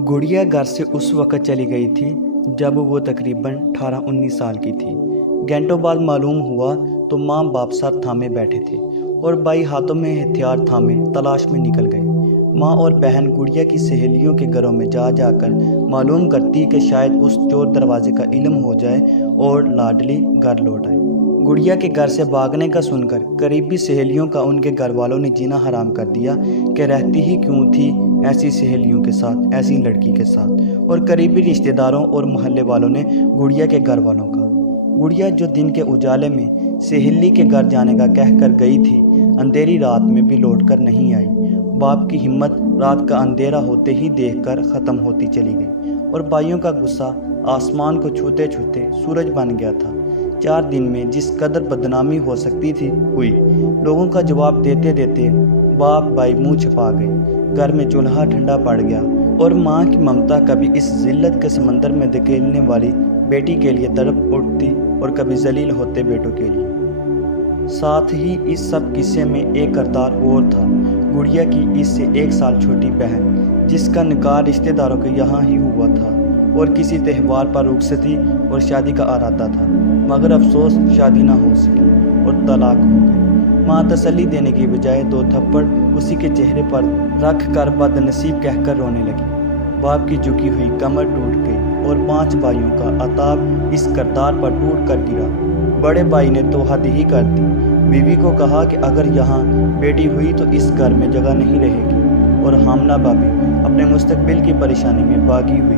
गुड़िया घर से उस वक़्त चली गई थी जब वो तकरीबन 18-19 साल की थी। घंटों बाद मालूम हुआ तो माँ बाप सर थामे बैठे थे और भाई हाथों में हथियार थामे तलाश में निकल गए। माँ और बहन गुड़िया की सहेलियों के घरों में जा जाकर मालूम करती कि शायद उस चोर दरवाजे का इल्म हो जाए और लाडली घर लौट आए। गुड़िया के घर से भागने का सुनकर करीबी सहेलियों का उनके घर वालों ने जीना हराम कर दिया कि रहती ही क्यों थी ऐसी सहेलियों के साथ, ऐसी लड़की के साथ। और करीबी रिश्तेदारों और मोहल्ले वालों ने गुड़िया के घर वालों का। गुड़िया जो दिन के उजाले में सहेली के घर जाने का कह कर गई थी, अंधेरी रात में भी लौट कर नहीं आई। बाप की हिम्मत रात का अंधेरा होते ही देखकर ख़त्म होती चली गई और भाइयों का गुस्सा आसमान को छूते छूते सूरज बन गया था। 4 दिन में जिस कदर बदनामी हो सकती थी हुई। लोगों का जवाब देते देते बाप भाई मुंह छिपा गए। घर में चूल्हा ठंडा पड़ गया और माँ की ममता कभी इस जिल्लत के समंदर में धकेलने वाली बेटी के लिए तड़प उठती और कभी जलील होते बेटों के लिए। साथ ही इस सब किस्से में एक करतार और था, गुड़िया की इससे 1 साल छोटी बहन, जिसका निकाह रिश्तेदारों के यहाँ ही हुआ था और किसी त्यौहार पर रुखसती और शादी का इरादा था, मगर अफसोस शादी ना हो सकी और तलाक हो गई। माँ तसल्ली देने की बजाय 2 थप्पड़ उसी के चेहरे पर रख कर बदनसीब कहकर रोने लगी। बाप की झुकी हुई कमर टूट गई और 5 भाइयों का अताब इस करतार पर टूट कर गिरा। बड़े भाई ने तो हद ही कर दी। बीवी को कहा कि अगर यहाँ बेटी हुई तो इस घर में जगह नहीं रहेगी। और हामना भाभी अपने मुस्तकबिल की परेशानी में भागी हुई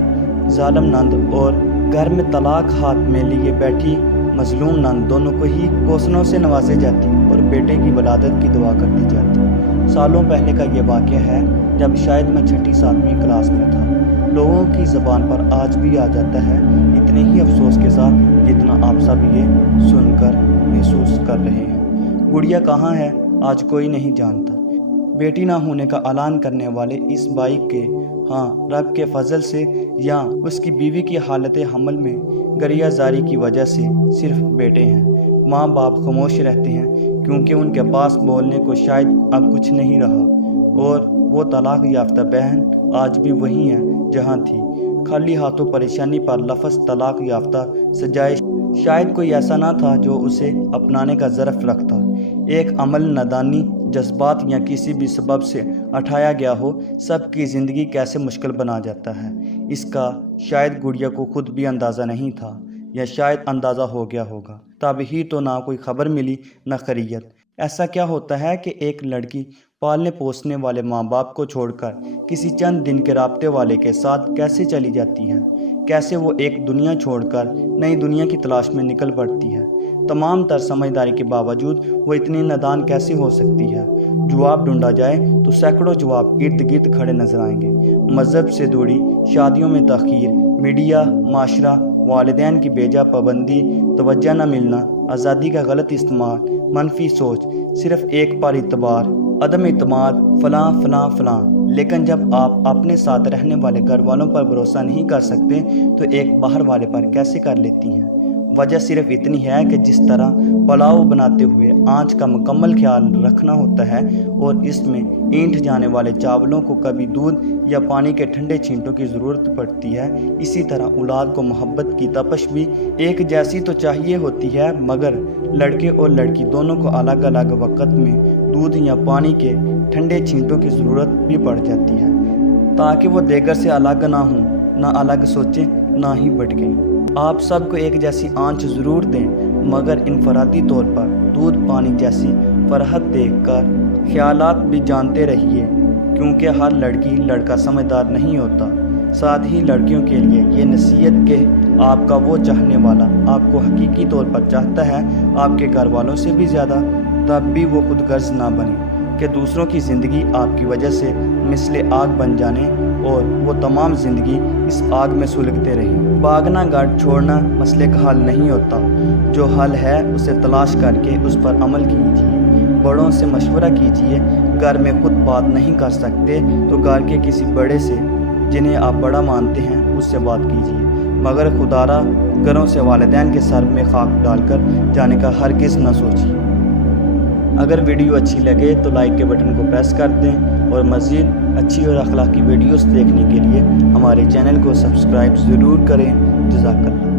जालिम नंद और घर में तलाक हाथ में लिए बैठी मजलूम नंद दोनों को ही कोसनों से नवाजे जाती और बेटे की वलादत की दुआ करती जाती। सालों पहले का ये वाक़या है जब शायद मैं 6ठी-7वीं क्लास में था। लोगों की ज़बान पर आज भी आ जाता है इतने ही अफसोस के साथ जितना आप सब ये सुनकर महसूस कर रहे हैं। गुड़िया कहाँ है आज कोई नहीं जानता। बेटी ना होने का ऐलान करने वाले इस भाई के रब के फजल से या उसकी बीवी की हालत हमल में गरियाजारी की वजह से सिर्फ बेटे हैं। माँ बाप खामोश रहते हैं क्योंकि उनके पास बोलने को शायद अब कुछ नहीं रहा। और वो तलाक याफ्ता बहन आज भी वही है जहाँ थी, खाली हाथों परेशानी पर लफ्ज़ तलाक याफ्ता सजाए। शायद कोई ऐसा ना था जो उसे अपनाने का ज़रफ़ रखता। एक अमल नादानी जज्बात या किसी भी सबब से उठाया गया हो सबकी ज़िंदगी कैसे मुश्किल बना जाता है, इसका शायद गुड़िया को खुद भी अंदाज़ा नहीं था, या शायद अंदाज़ा हो गया होगा। तब ही तो ना कोई खबर मिली ना खैरियत। ऐसा क्या होता है कि एक लड़की पालने पोसने वाले माँ बाप को छोड़कर किसी चंद दिन के राब्ते वाले के साथ कैसे चली जाती है, कैसे वो एक दुनिया छोड़कर नई दुनिया की तलाश में निकल पड़ती है। तमाम तर समझदारी के बावजूद वो इतनी नादान कैसे हो सकती है। जवाब ढूंढा जाए तो सैकड़ों जवाब इर्द गिर्द खड़े नजर आएंगे। मज़हब से जुड़ी शादियों में तख़ीर, मीडिया, माशरा, वालिदैन की बेजा पाबंदी, तवज्जो न मिलना, आज़ादी का गलत इस्तेमाल, मनफी सोच, सिर्फ एक पर इतबार, अदम इत्माद, फलां। लेकिन जब आप अपने साथ रहने वाले घर वालों पर भरोसा नहीं कर सकते तो एक बाहर वाले पर कैसे कर लेती हैं। वजह सिर्फ इतनी है कि जिस तरह पुलाव बनाते हुए आंच का मुकम्मल ख्याल रखना होता है और इसमें ईंट जाने वाले चावलों को कभी दूध या पानी के ठंडे छींटों की ज़रूरत पड़ती है, इसी तरह औलाद को मोहब्बत की तपश भी एक जैसी तो चाहिए होती है, मगर लड़के और लड़की दोनों को अलग अलग वक़्त में दूध या पानी के ठंडे छींटों की ज़रूरत भी पड़ जाती है ताकि वो देगर से अलग ना हों, ना अलग सोचें, ना ही भटकें। आप सबको एक जैसी आंच ज़रूर दें, मगर इनफरादी तौर पर दूध पानी जैसी फरहत देखकर ख्यालात भी जानते रहिए, क्योंकि हर लड़की लड़का समझदार नहीं होता। साथ ही लड़कियों के लिए ये नसीहत कि आपका वो चाहने वाला आपको हकीकी तौर पर चाहता है आपके घर वालों से भी ज़्यादा, तब भी वो खुद गर्ज ना बने कि दूसरों की ज़िंदगी आपकी वजह से मिसले आग बन जाने और वो तमाम ज़िंदगी इस आग में सुलगते रहें। भागना घर छोड़ना मसले का हल नहीं होता। जो हल है उसे तलाश करके उस पर अमल कीजिए। बड़ों से मशवरा कीजिए। घर में खुद बात नहीं कर सकते तो घर के किसी बड़े से जिन्हें आप बड़ा मानते हैं उससे बात कीजिए, मगर खुदारा घरों से वालिदैन के सर में खाक डालकर जाने का हरगिज़ न सोचिए। اگر ویڈیو اچھی لگے تو لائک کے بٹن کو پریس کر دیں اور مزید اچھی اور اخلاقی ویڈیوز دیکھنے کے لیے ہمارے چینل کو سبسکرائب ضرور کریں۔ جزاک اللہ۔